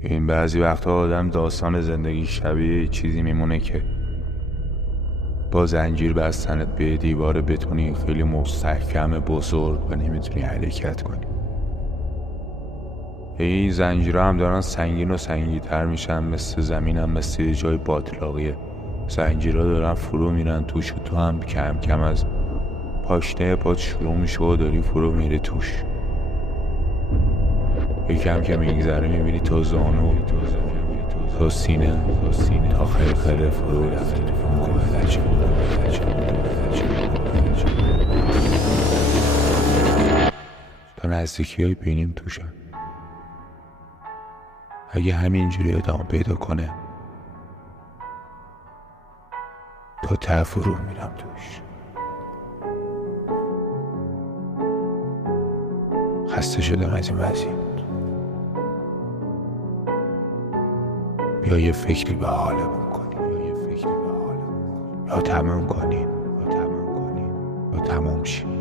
این بعضی وقتا آدم داستان زندگی شبیه چیزی میمونه که با زنجیر بستنت به دیوار بتونی خیلی مستحکم بزرگ و نمیتونی حرکت کنی. این زنجیرها هم دارن سنگین و سنگین‌تر میشن، مثل زمینم مثل یه جای باطلاقیه. زنجیرها دارن فرو میرن توش و تو هم کم کم از پاشنه پات شروع میشه و داری فرو میری توش. یکم که میگذره میبینی تا زانو، تا سینه، تا خرخره فرو رفته تا نزدیکی های بینیم توشن. اگه همینجوری ادامه پیدا کنه تا ته فرو میرم توش. خسته شدم از این وضعیت. بیا یه فکری به حالمون کنیم، یا تمام کنیم یا تمام شیم.